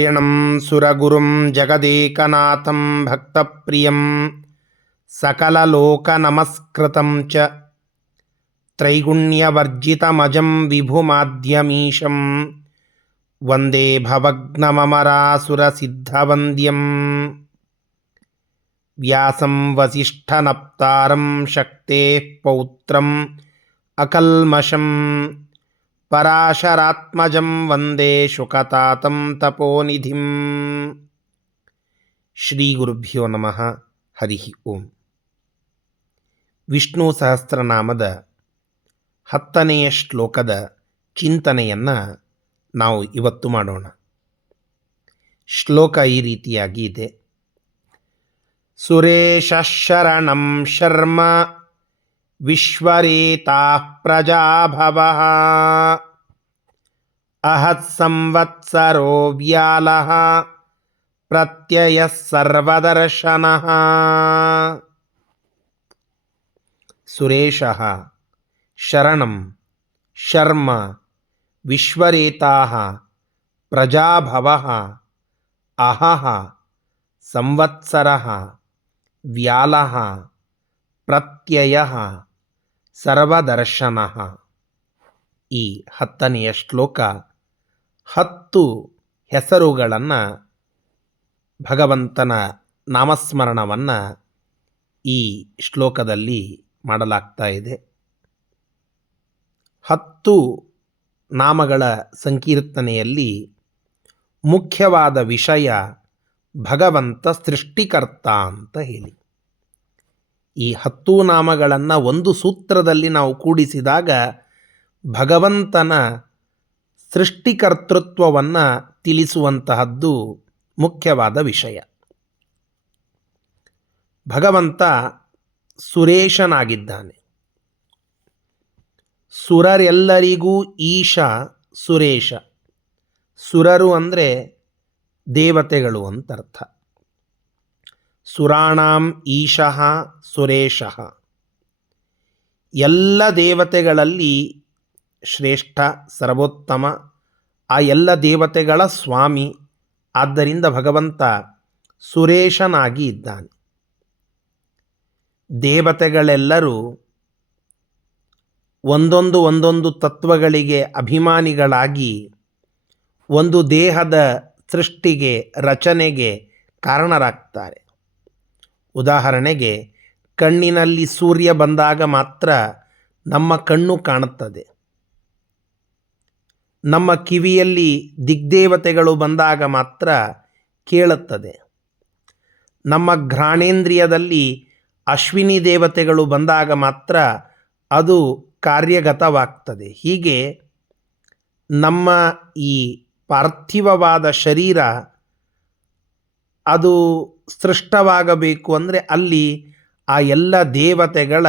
ನಾರಾಯಣಂ ಸುರಗುರುಂ ಜಗದೇಕನಾಥಂ ಭಕ್ತಪ್ರಿಯಂ ಸಕಲಲೋಕನಮಸ್ಕೃತಂ ಚ ತ್ರೈಗುಣ್ಯವರ್ಜಿತಮಜಂ ವಿಭುಮಾದ್ಯಮೀಶಂ ವಂದೇ ಭವಗ್ನಮರಾಸುರಸಿದ್ಧವಂದ್ಯಂ ವ್ಯಾಸಂ ವಸಿಷ್ಠನಪ್ತಾರಂ ಶಕ್ತೇಃ ಪೌತ್ರಂ ಅಕಲ್ಮಷಂ ಪರಾಶರಾತ್ಮಜಂ ವಂದೇ ಶುಕತಾತಂ ತಪೋನಿಧಿಂ. ಶ್ರೀ ಗುರುಭ್ಯೋ ನಮಃ. ಹರಿ ಓಂ. ವಿಷ್ಣು ಸಹಸ್ರನಾಮದ 10ನೆಯ ಶ್ಲೋಕದ ಚಿಂತನೆಯನ್ನು ನಾವು ಇವತ್ತು ಮಾಡೋಣ. ಶ್ಲೋಕ ಈ ರೀತಿಯಾಗಿ ಇದೆ. ಸುರೇಶ ಶರಣಂ ಶರ್ಮ ವಿಶ್ವರೇತಾಃ ಪ್ರಜಾಭವಃ ಅಹತ್ ಸಂವತ್ಸರೋ ವ್ಯಾಲಃ ಪ್ರತ್ಯಯಃ ಸರ್ವದರ್ಶನಃ. ಸುರೇಶಃ ಶರಣಂ ಶರ್ಮ ವಿಶ್ವರೇತಾಃ ಪ್ರಜಾಭವಃ ಅಹಃ ಸಂವತ್ಸರಃ ವ್ಯಾಲಃ ಪ್ರತ್ಯಯಃ ಸರ್ವದರ್ಶನಃ. ಈ 10ನೆಯ ಶ್ಲೋಕ 10 ಹೆಸರುಗಳನ್ನು, ಭಗವಂತನ ನಾಮಸ್ಮರಣವನ್ನು ಈ ಶ್ಲೋಕದಲ್ಲಿ ಮಾಡಲಾಗ್ತಾ ಇದೆ. 10 ನಾಮಗಳ ಸಂಕೀರ್ತನೆಯಲ್ಲಿ ಮುಖ್ಯವಾದ ವಿಷಯ ಭಗವಂತ ಸೃಷ್ಟಿಕರ್ತ ಅಂತ ಹೇಳಿ. ಈ 10 ನಾಮಗಳನ್ನು ಒಂದು ಸೂತ್ರದಲ್ಲಿ ನಾವು ಕೂಡಿಸಿದಾಗ ಭಗವಂತನ ಸೃಷ್ಟಿಕರ್ತೃತ್ವವನ್ನು ತಿಳಿಸುವಂತಹದ್ದು ಮುಖ್ಯವಾದ ವಿಷಯ. ಭಗವಂತ ಸುರೇಶನಾಗಿದ್ದಾನೆ. ಸುರರೆಲ್ಲರಿಗೂ ಈಶ ಸುರೇಶ. ಸುರರು ಅಂದರೆ ದೇವತೆಗಳು ಅಂತರ್ಥ. ಸುರಾಣಾಂ ಈಶಃ ಸುರೇಶಃ. ಎಲ್ಲ ದೇವತೆಗಳಲ್ಲಿ ಶ್ರೇಷ್ಠ, ಸರ್ವೋತ್ತಮ, ಆ ಎಲ್ಲ ದೇವತೆಗಳ ಸ್ವಾಮಿ. ಆದ್ದರಿಂದ ಭಗವಂತ ಸುರೇಶನಾಗಿ ಇದ್ದಾನೆ. ದೇವತೆಗಳೆಲ್ಲರೂ ಒಂದೊಂದು ತತ್ವಗಳಿಗೆ ಅಭಿಮಾನಿಗಳಾಗಿ ಒಂದು ದೇಹದ ಸೃಷ್ಟಿಗೆ, ರಚನೆಗೆ ಕಾರಣರಾಗ್ತಾರೆ. ಉದಾಹರಣೆಗೆ, ಕಣ್ಣಿನಲ್ಲಿ ಸೂರ್ಯ ಬಂದಾಗ ಮಾತ್ರ ನಮ್ಮ ಕಣ್ಣು ಕಾಣುತ್ತದೆ. ನಮ್ಮ ಕಿವಿಯಲ್ಲಿ ದಿಗ್ದೇವತೆಗಳು ಬಂದಾಗ ಮಾತ್ರ ಕೇಳುತ್ತದೆ. ನಮ್ಮ ಘ್ರಾಣೇಂದ್ರಿಯದಲ್ಲಿ ಅಶ್ವಿನಿ ದೇವತೆಗಳು ಬಂದಾಗ ಮಾತ್ರ ಅದು ಕಾರ್ಯಗತವಾಗ್ತದೆ. ಹೀಗೆ ನಮ್ಮ ಈ ಪಾರ್ಥಿವವಾದ ಶರೀರ ಅದು ಸೃಷ್ಟವಾಗಬೇಕು ಅಂದರೆ ಅಲ್ಲಿ ಆ ಎಲ್ಲ ದೇವತೆಗಳ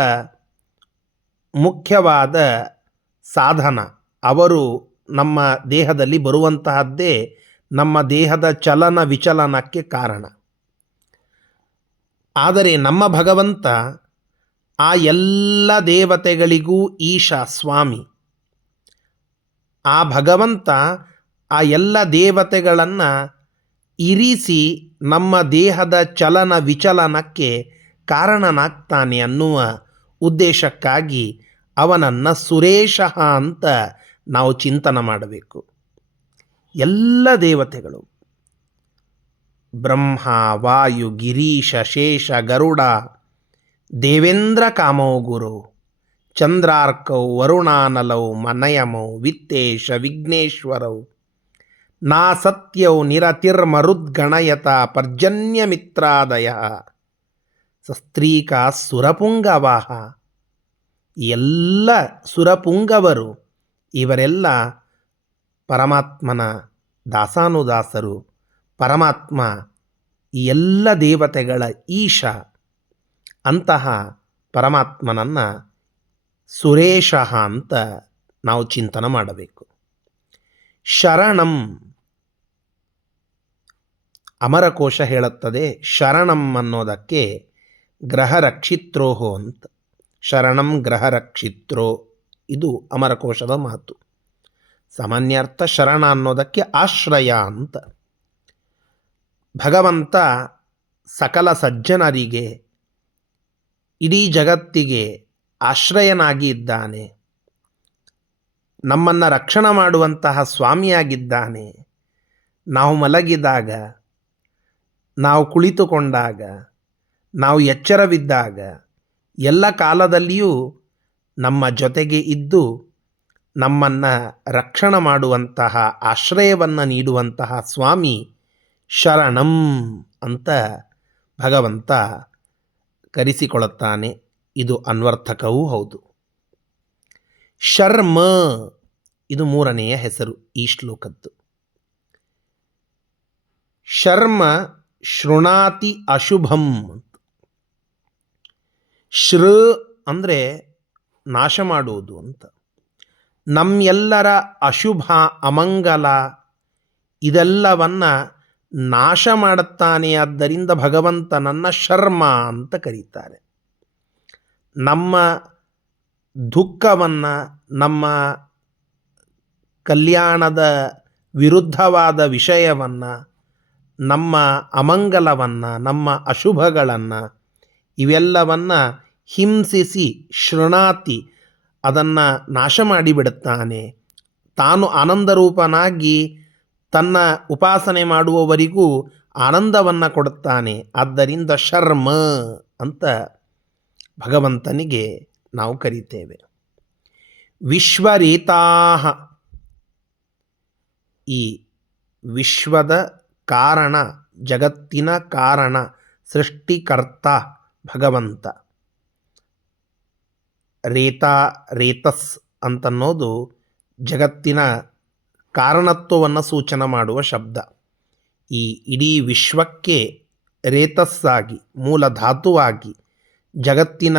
ಮುಖ್ಯವಾದ ಸಾಧನ. ಅವರು ನಮ್ಮ ದೇಹದಲ್ಲಿ ಬರುವಂತಹದ್ದೇ ನಮ್ಮ ದೇಹದ ಚಲನ ವಿಚಲನಕ್ಕೆ ಕಾರಣ. ಆದರೆ ನಮ್ಮ ಭಗವಂತ ಆ ಎಲ್ಲ ದೇವತೆಗಳಿಗೂ ಈಶ ಸ್ವಾಮಿ. ಆ ಭಗವಂತ ಆ ಎಲ್ಲ ದೇವತೆಗಳನ್ನು ಇರಿಸಿ ನಮ್ಮ ದೇಹದ ಚಲನ ವಿಚಲನಕ್ಕೆ ಕಾರಣನಾಗ್ತಾನೆ ಅನ್ನುವ ಉದ್ದೇಶಕ್ಕಾಗಿ ಅವನನ್ನು ಸುರೇಶ ಅಂತ ನಾವು ಚಿಂತನೆ ಮಾಡಬೇಕು. ಎಲ್ಲ ದೇವತೆಗಳು ಬ್ರಹ್ಮ, ವಾಯು, ಗಿರೀಶ, ಶೇಷ, ಗರುಡ, ದೇವೇಂದ್ರ ಕಾಮೋ ಗುರು, ಚಂದ್ರಾರ್ಕೌ ವರುಣಾನಲೌ ಮನಯಮೌ ವಿತ್ತೇಶ ವಿಘ್ನೇಶ್ವರೌ ನಾ ಸತ್ಯೌ ನಿರತಿರ್ಮರುದ್ಗಣಯತ ಪರ್ಜನ್ಯಮಿತ್ರಾದಯ ಸಸ್ತ್ರೀಕಾ ಸುರಪುಂಗವಾಹ. ಎಲ್ಲ ಸುರಪುಂಗವರು ಇವರೆಲ್ಲ ಪರಮಾತ್ಮನ ದಾಸಾನುದಾಸರು. ಪರಮಾತ್ಮ ಈ ಎಲ್ಲ ದೇವತೆಗಳ ಈಶ. ಅಂತಹ ಪರಮಾತ್ಮನನ್ನು ಸುರೇಶ ಅಂತ ನಾವು ಚಿಂತನೆ ಮಾಡಬೇಕು. ಶರಣಂ ಅಮರಕೋಶ ಹೇಳುತ್ತದೆ. ಶರಣಂ ಅನ್ನೋದಕ್ಕೆ ಗ್ರಹರಕ್ಷಿತ್ರೋಹೋ ಅಂತ. ಶರಣಂ ಗ್ರಹರಕ್ಷಿತ್ರೋ ಇದು ಅಮರಕೋಶದ ಮಾತು. ಸಾಮಾನ್ಯಾರ್ಥ ಶರಣ ಅನ್ನೋದಕ್ಕೆ ಆಶ್ರಯ ಅಂತ. ಭಗವಂತ ಸಕಲ ಸಜ್ಜನರಿಗೆ, ಇಡೀ ಜಗತ್ತಿಗೆ ಆಶ್ರಯನಾಗಿ ಇದ್ದಾನೆ. ನಮ್ಮನ್ನು ರಕ್ಷಣೆ ಮಾಡುವಂತಹ ಸ್ವಾಮಿಯಾಗಿದ್ದಾನೆ. ನಾವು ಮಲಗಿದಾಗ, ನಾವು ಕುಳಿತುಕೊಂಡಾಗ, ನಾವು ಎಚ್ಚರವಿದ್ದಾಗ ಎಲ್ಲ ಕಾಲದಲ್ಲಿಯೂ ನಮ್ಮ ಜೊತೆಗೆ ಇದ್ದು ನಮ್ಮನ್ನು ರಕ್ಷಣೆ ಮಾಡುವಂತಹ, ಆಶ್ರಯವನ್ನು ನೀಡುವಂತಹ ಸ್ವಾಮಿ ಶರಣಂ ಅಂತ ಭಗವಂತ ಕರೆಸಿಕೊಳ್ಳುತ್ತಾನೆ. ಇದು ಅನ್ವರ್ಥಕವೂ ಹೌದು. ಶರ್ಮ ಇದು ಮೂರನೆಯ ಹೆಸರು ಈ ಶ್ಲೋಕದ್ದು. ಶರ್ಮ ಶೃಣಾತಿ ಅಶುಭಂ. ಶೃ ಅಂದರೆ ನಾಶ ಮಾಡುವುದು ಅಂತ. ನಮ್ಮೆಲ್ಲರ ಅಶುಭ, ಅಮಂಗಲ ಇದೆಲ್ಲವನ್ನು ನಾಶ ಮಾಡುತ್ತಾನೆ. ಆದ್ದರಿಂದ ಭಗವಂತನನ್ನು ಶರ್ಮ ಅಂತ ಕರೀತಾರೆ. ನಮ್ಮ ದುಃಖವನ್ನು, ನಮ್ಮ ಕಲ್ಯಾಣದ ವಿರುದ್ಧವಾದ ವಿಷಯವನ್ನು, ನಮ್ಮ ಅಮಂಗಲವನ್ನು, ನಮ್ಮ ಅಶುಭಗಳನ್ನು ಇವೆಲ್ಲವನ್ನು ಹಿಂಸಿಸಿ ಶೃಣಾತಿ ಅದನ್ನು ನಾಶ ಮಾಡಿಬಿಡುತ್ತಾನೆ. ತಾನು ಆನಂದರೂಪನಾಗಿ ತನ್ನ ಉಪಾಸನೆ ಮಾಡುವವರಿಗೂ ಆನಂದವನ್ನು ಕೊಡುತ್ತಾನೆ. ಆದ್ದರಿಂದ ಶರ್ಮ ಅಂತ ಭಗವಂತನಿಗೆ ನಾವು ಕರೀತೇವೆ. ವಿಶ್ವರೇತಾಹ ಈ ವಿಶ್ವದ ಕಾರಣ, ಜಗತ್ತಿನ ಕಾರಣ, ಸೃಷ್ಟಿಕರ್ತ ಭಗವಂತ. ರೇತಾ, ರೇತಸ್ ಅಂತನ್ನೋದು ಜಗತ್ತಿನ ಕಾರಣತ್ವವನ್ನು ಸೂಚನೆ ಮಾಡುವ ಶಬ್ದ. ಈ ಇಡೀ ವಿಶ್ವಕ್ಕೆ ರೇತಸ್ಸಾಗಿ, ಮೂಲ ಧಾತುವಾಗಿ, ಜಗತ್ತಿನ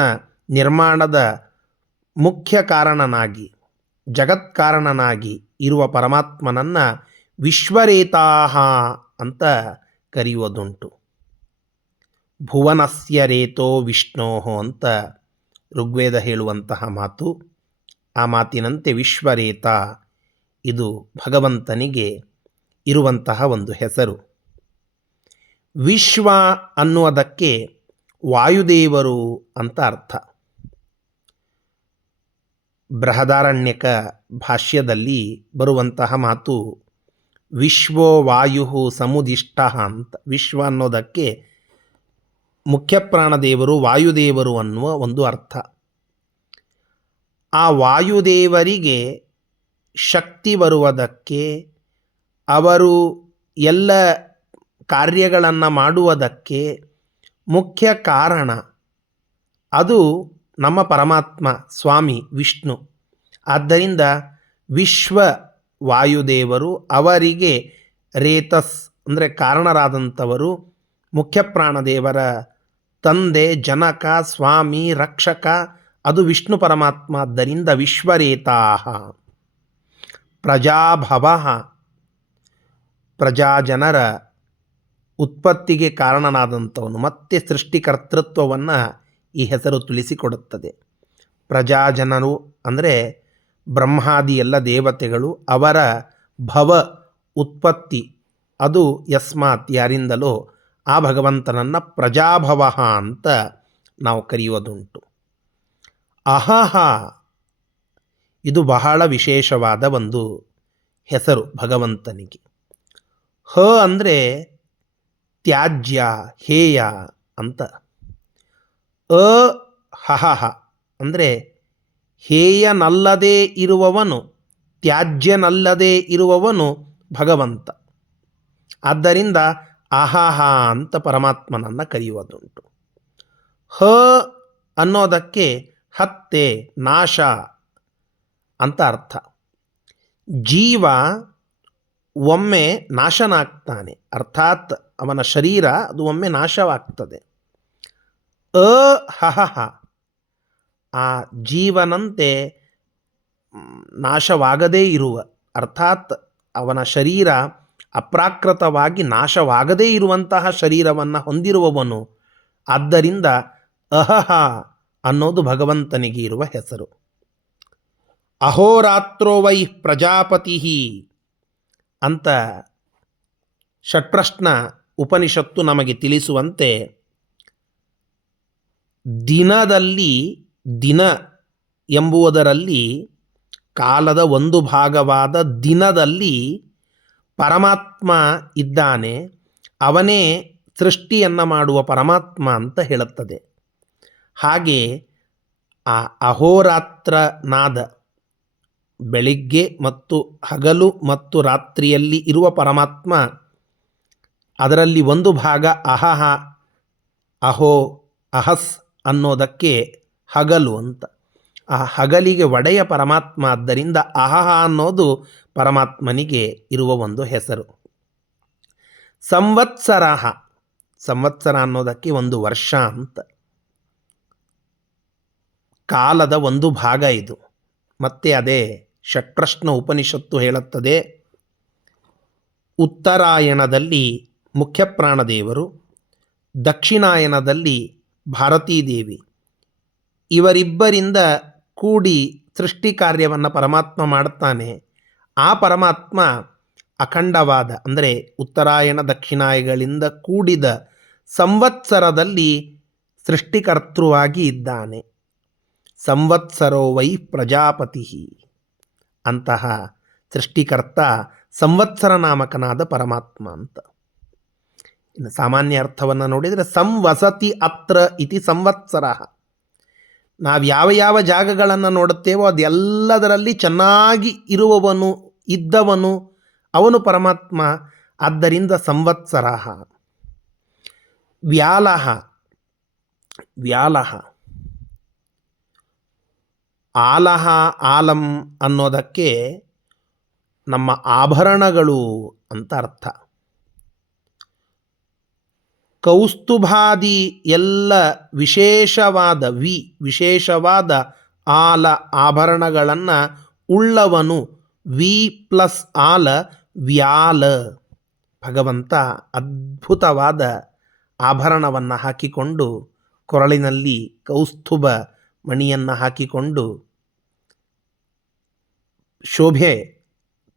ನಿರ್ಮಾಣದ ಮುಖ್ಯ ಕಾರಣನಾಗಿ, ಜಗತ್ಕಾರಣನಾಗಿ ಇರುವ ಪರಮಾತ್ಮನನ್ನು ವಿಶ್ವರೇತಾಹ ಅಂತ ಕರೆಯುವುದುಂಟು. ಭುವನಸ್ಯ ರೇತೋ ವಿಷ್ಣೋ ಅಂತ ಋಗ್ವೇದ ಹೇಳುವಂತಹ ಮಾತು. ಆ ಮಾತಿನಂತೆ ವಿಶ್ವರೇತ ಇದು ಭಗವಂತನಿಗೆ ಇರುವಂತಹ ಒಂದು ಹೆಸರು. ವಿಶ್ವ ಅನ್ನುವುದಕ್ಕೆ ವಾಯುದೇವರು ಅಂತ ಅರ್ಥ. ಬೃಹದಾರಣ್ಯಕ ಭಾಷ್ಯದಲ್ಲಿ ಬರುವಂತಹ ಮಾತು ವಿಶ್ವೋ ವಾಯು ಸಮುದಿಷ್ಟ ಅಂತ. ವಿಶ್ವ ಅನ್ನೋದಕ್ಕೆ ಮುಖ್ಯ ಪ್ರಾಣದೇವರು, ವಾಯುದೇವರು ಅನ್ನುವ ಒಂದು ಅರ್ಥ. ಆ ವಾಯುದೇವರಿಗೆ ಶಕ್ತಿ ಬರುವುದಕ್ಕೆ, ಅವರು ಎಲ್ಲ ಕಾರ್ಯಗಳನ್ನು ಮಾಡುವುದಕ್ಕೆ ಮುಖ್ಯ ಕಾರಣ ಅದು ನಮ್ಮ ಪರಮಾತ್ಮ ಸ್ವಾಮಿ ವಿಷ್ಣು. ಆದ್ದರಿಂದ ವಿಶ್ವ ವಾಯುದೇವರು, ಅವರಿಗೆ ರೇತಸ್ ಅಂದರೆ ಕಾರಣರಾದಂಥವರು, ಮುಖ್ಯ ಪ್ರಾಣದೇವರ ತಂದೆ, ಜನಕ, ಸ್ವಾಮಿ, ರಕ್ಷಕ ಅದು ವಿಷ್ಣು ಪರಮಾತ್ಮ. ಆದ್ದರಿಂದ ವಿಶ್ವರೇತಾಹ. ಪ್ರಜಾಭವ ಪ್ರಜಾಜನರ ಉತ್ಪತ್ತಿಗೆ ಕಾರಣನಾದಂಥವನು, ಮತ್ತೆ ಸೃಷ್ಟಿಕರ್ತೃತ್ವವನ್ನು ಈ ಹೆಸರು ತಿಳಿಸಿಕೊಡುತ್ತದೆ. ಪ್ರಜಾಜನರು ಅಂದರೆ ಬ್ರಹ್ಮಾದಿ ಎಲ್ಲ ದೇವತೆಗಳು, ಅವರ ಭವ ಉತ್ಪತ್ತಿ ಅದು ಯಸ್ಮಾತ್ ಯಾರಿಂದಲೋ ಆ ಭಗವಂತನನ್ನು ಪ್ರಜಾಭವ ಅಂತ ನಾವು ಕರೆಯುವುದುಂಟು. ಅಹಹ ಇದು ಬಹಳ ವಿಶೇಷವಾದ ಒಂದು ಹೆಸರು ಭಗವಂತನಿಗೆ. ಹ ಅಂದರೆ ತ್ಯಾಜ್ಯ, ಹೇಯ ಅಂತ. ಅಹಹ ಅಂದರೆ ಹೇಯನಲ್ಲದೇ ಇರುವವನು, ತ್ಯಾಜ್ಯನಲ್ಲದೇ ಇರುವವನು ಭಗವಂತ. ಆದ್ದರಿಂದ ಅಹಹ ಅಂತ ಪರಮಾತ್ಮನನ್ನು ಕರೆಯುವುದುಂಟು. ಹ ಅನ್ನೋದಕ್ಕೆ ಹತ್ಯೆ, ನಾಶ ಅಂತ ಅರ್ಥ. ಜೀವ ಒಮ್ಮೆ ನಾಶನಾಗ್ತಾನೆ, ಅರ್ಥಾತ್ ಅವನ ಶರೀರ ಅದು ಒಮ್ಮೆ ನಾಶವಾಗ್ತದೆ. ಅಹಹ ಆ ಜೀವನಂತೆ ನಾಶವಾಗದೇ ಇರುವ, ಅರ್ಥಾತ್ ಅವನ ಶರೀರ ಅಪ್ರಾಕೃತವಾಗಿ ನಾಶವಾಗದೇ ಇರುವಂತಹ ಶರೀರವನ್ನು ಹೊಂದಿರುವವನು. ಆದ್ದರಿಂದ ಅಹಹ ಅನ್ನೋದು ಭಗವಂತನಿಗೆ ಇರುವ ಹೆಸರು. ಅಹೋರಾತ್ರೋ ವೈ ಪ್ರಜಾಪತಿ ಅಂತ ಷಟ್ಪ್ರಶ್ನ ಉಪನಿಷತ್ತು ನಮಗೆ ತಿಳಿಸುವಂತೆ ದಿನದಲ್ಲಿ, ದಿನ ಎಂಬುವುದರಲ್ಲಿ ಕಾಲದ ಒಂದು ಭಾಗವಾದ ದಿನದಲ್ಲಿ ಪರಮಾತ್ಮ ಇದ್ದಾನೆ, ಅವನೇ ಸೃಷ್ಟಿಯನ್ನು ಮಾಡುವ ಪರಮಾತ್ಮ ಅಂತ ಹೇಳುತ್ತದೆ. ಹಾಗೆ ಆ ಅಹೋರಾತ್ರ ನಾದ, ಬೆಳಿಗ್ಗೆ ಮತ್ತು ಹಗಲು ಮತ್ತು ರಾತ್ರಿಯಲ್ಲಿ ಇರುವ ಪರಮಾತ್ಮ, ಅದರಲ್ಲಿ ಒಂದು ಭಾಗ ಅಹಹ, ಅಹೋ, ಅಹಸ್ ಅನ್ನೋದಕ್ಕೆ ಹಗಲು ಅಂತ. ಆ ಹಗಲಿಗೆ ಒಡೆಯ ಪರಮಾತ್ಮ, ಆದ್ದರಿಂದ ಅಹಹ ಅನ್ನೋದು ಪರಮಾತ್ಮನಿಗೆ ಇರುವ ಒಂದು ಹೆಸರು. ಸಂವತ್ಸರ, ಸಂವತ್ಸರ ಅನ್ನೋದಕ್ಕೆ ಒಂದು ವರ್ಷ ಅಂತ. ಕಾಲದ ಒಂದು ಭಾಗ ಇದು. ಮತ್ತೆ ಅದೇ ಷಟ್ಪ್ರಶ್ನ ಉಪನಿಷತ್ತು ಹೇಳುತ್ತದೆ, ಉತ್ತರಾಯಣದಲ್ಲಿ ಮುಖ್ಯ ಪ್ರಾಣದೇವರು, ದಕ್ಷಿಣಾಯನದಲ್ಲಿ ಭಾರತೀದೇವಿ, ಇವರಿಬ್ಬರಿಂದ ಕೂಡಿ ಸೃಷ್ಟಿ ಕಾರ್ಯವನ್ನು ಪರಮಾತ್ಮ ಮಾಡ್ತಾನೆ. ಆ ಪರಮಾತ್ಮ ಅಖಂಡವಾದ, ಅಂದರೆ ಉತ್ತರಾಯಣ ದಕ್ಷಿಣಾಯಗಳಿಂದ ಕೂಡಿದ ಸಂವತ್ಸರದಲ್ಲಿ ಸೃಷ್ಟಿಕರ್ತೃವಾಗಿ ಇದ್ದಾನೆ. ಸಂವತ್ಸರೋ ವೈ ಪ್ರಜಾಪತಿ, ಅಂತಹ ಸೃಷ್ಟಿಕರ್ತ ಸಂವತ್ಸರ ನಾಮಕನಾದ ಪರಮಾತ್ಮ ಅಂತ. ಇನ್ನು ಸಾಮಾನ್ಯ ಅರ್ಥವನ್ನು ನೋಡಿದರೆ ಸಂವಸತಿ ಅತ್ರ ಇತಿ ಸಂವತ್ಸರ. ನಾವು ಯಾವ ಯಾವ ಜಾಗಗಳನ್ನು ನೋಡುತ್ತೇವೋ ಅದೆಲ್ಲದರಲ್ಲಿ ಚೆನ್ನಾಗಿ ಇರುವವನು, ಇದ್ದವನು ಅವನು ಪರಮಾತ್ಮ. ಆದ್ದರಿಂದ ಸಂವತ್ಸರ. ವ್ಯಾಲಹ, ವ್ಯಾಲಹ, ಆಲಹ, ಆಲಂ ಅನ್ನೋದಕ್ಕೆ ನಮ್ಮ ಆಭರಣಗಳು ಅಂತ ಅರ್ಥ. ಕೌಸ್ತುಭಾದಿ ಎಲ್ಲ ವಿಶೇಷವಾದ, ವಿಶೇಷವಾದ ಆಲ ಆಭರಣಗಳನ್ನು ಉಳ್ಳವನು. ವಿ ಪ್ಲಸ್ ಆಲ ವ್ಯಾಲ. ಭಗವಂತ ಅದ್ಭುತವಾದ ಆಭರಣವನ್ನು ಹಾಕಿಕೊಂಡು, ಕೊರಳಿನಲ್ಲಿ ಕೌಸ್ತುಭ ಮಣಿಯನ್ನು ಹಾಕಿಕೊಂಡು ಶೋಭೆ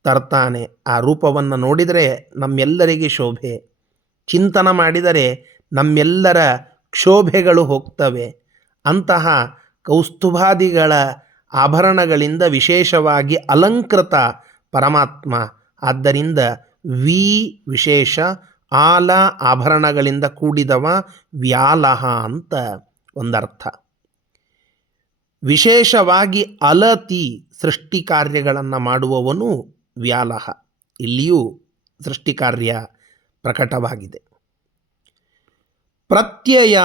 ತರ್ತಾನೆ. ಆ ರೂಪವನ್ನು ನೋಡಿದರೆ ನಮ್ಮೆಲ್ಲರಿಗೆ ಶೋಭೆ, ಚಿಂತನ ಮಾಡಿದರೆ ನಮ್ಮೆಲ್ಲರ ಕ್ಷೋಭೆಗಳು ಹೋಗ್ತವೆ. ಅಂತಹ ಕೌಸ್ತುಭಾದಿಗಳ ಆಭರಣಗಳಿಂದ ವಿಶೇಷವಾಗಿ ಅಲಂಕೃತ ಪರಮಾತ್ಮ. ಆದ್ದರಿಂದ ವಿ ವಿಶೇಷ, ಆಲ ಆಭರಣಗಳಿಂದ ಕೂಡಿದವ, ವ್ಯಾಲಹ ಅಂತ ಒಂದರ್ಥ. ವಿಶೇಷವಾಗಿ ಅಲತಿ ಸೃಷ್ಟಿ ಕಾರ್ಯಗಳನ್ನು ಮಾಡುವವನು ವ್ಯಾಲಹ. ಇಲ್ಲಿಯೂ ಸೃಷ್ಟಿ ಕಾರ್ಯ ಪ್ರಕಟವಾಗಿದೆ. ಪ್ರತ್ಯಯ,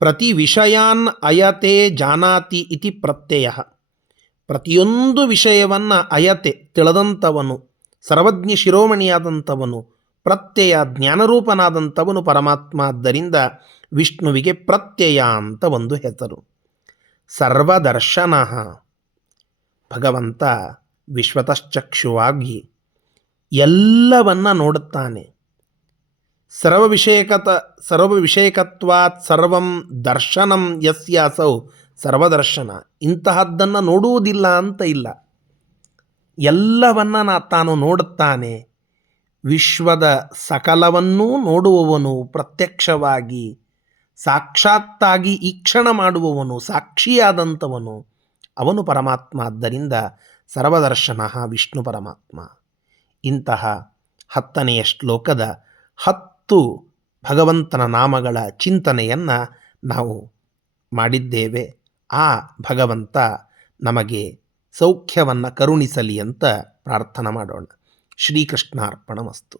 ಪ್ರತಿ ವಿಷಯಾನ್ ಅಯತೆ ಜಾನಾತಿ ಇತಿ ಪ್ರತ್ಯಯ. ಪ್ರತಿಯೊಂದು ವಿಷಯವನ್ನು ಅಯತೆ ತಿಳಿದಂಥವನು, ಸರ್ವಜ್ಞ ಶಿರೋಮಣಿಯಾದಂಥವನು, ಪ್ರತ್ಯಯ ಜ್ಞಾನರೂಪನಾದಂಥವನು ಪರಮಾತ್ಮ. ಆದ್ದರಿಂದ ವಿಷ್ಣುವಿಗೆ ಪ್ರತ್ಯಯ ಅಂತ ಒಂದು ಹೆಸರು. ಸರ್ವದರ್ಶನ, ಭಗವಂತ ವಿಶ್ವತಶ್ಚಕ್ಷುವಾಗಿ ಎಲ್ಲವನ್ನ ನೋಡುತ್ತಾನೆ. ಸರ್ವವಿಷಯಕತ್ವಾತ್ ಸರ್ವಂ ದರ್ಶನಂ ಯಸ್ಯಾಸೌ ಸರ್ವದರ್ಶನ. ಇಂತಹದ್ದನ್ನು ನೋಡುವುದಿಲ್ಲ ಅಂತ ಇಲ್ಲ, ಎಲ್ಲವನ್ನ ತಾನು ನೋಡುತ್ತಾನೆ. ವಿಶ್ವದ ಸಕಲವನ್ನೂ ನೋಡುವವನು, ಪ್ರತ್ಯಕ್ಷವಾಗಿ ಸಾಕ್ಷಾತ್ತಾಗಿ ಈಕ್ಷಣ ಮಾಡುವವನು, ಸಾಕ್ಷಿಯಾದಂಥವನು ಅವನು ಪರಮಾತ್ಮ. ಆದ್ದರಿಂದ ಸರ್ವದರ್ಶನ ವಿಷ್ಣು ಪರಮಾತ್ಮ. ಇಂತಹ 10ನೆಯ ಶ್ಲೋಕದ 10 ಭಗವಂತನ ನಾಮಗಳ ಚಿಂತನೆಯನ್ನು ನಾವು ಮಾಡಿದ್ದೇವೆ. ಆ ಭಗವಂತ ನಮಗೆ ಸೌಖ್ಯವನ್ನು ಕರುಣಿಸಲಿ ಅಂತ ಪ್ರಾರ್ಥನೆ ಮಾಡೋಣ. ಶ್ರೀಕೃಷ್ಣಾರ್ಪಣಮಸ್ತು.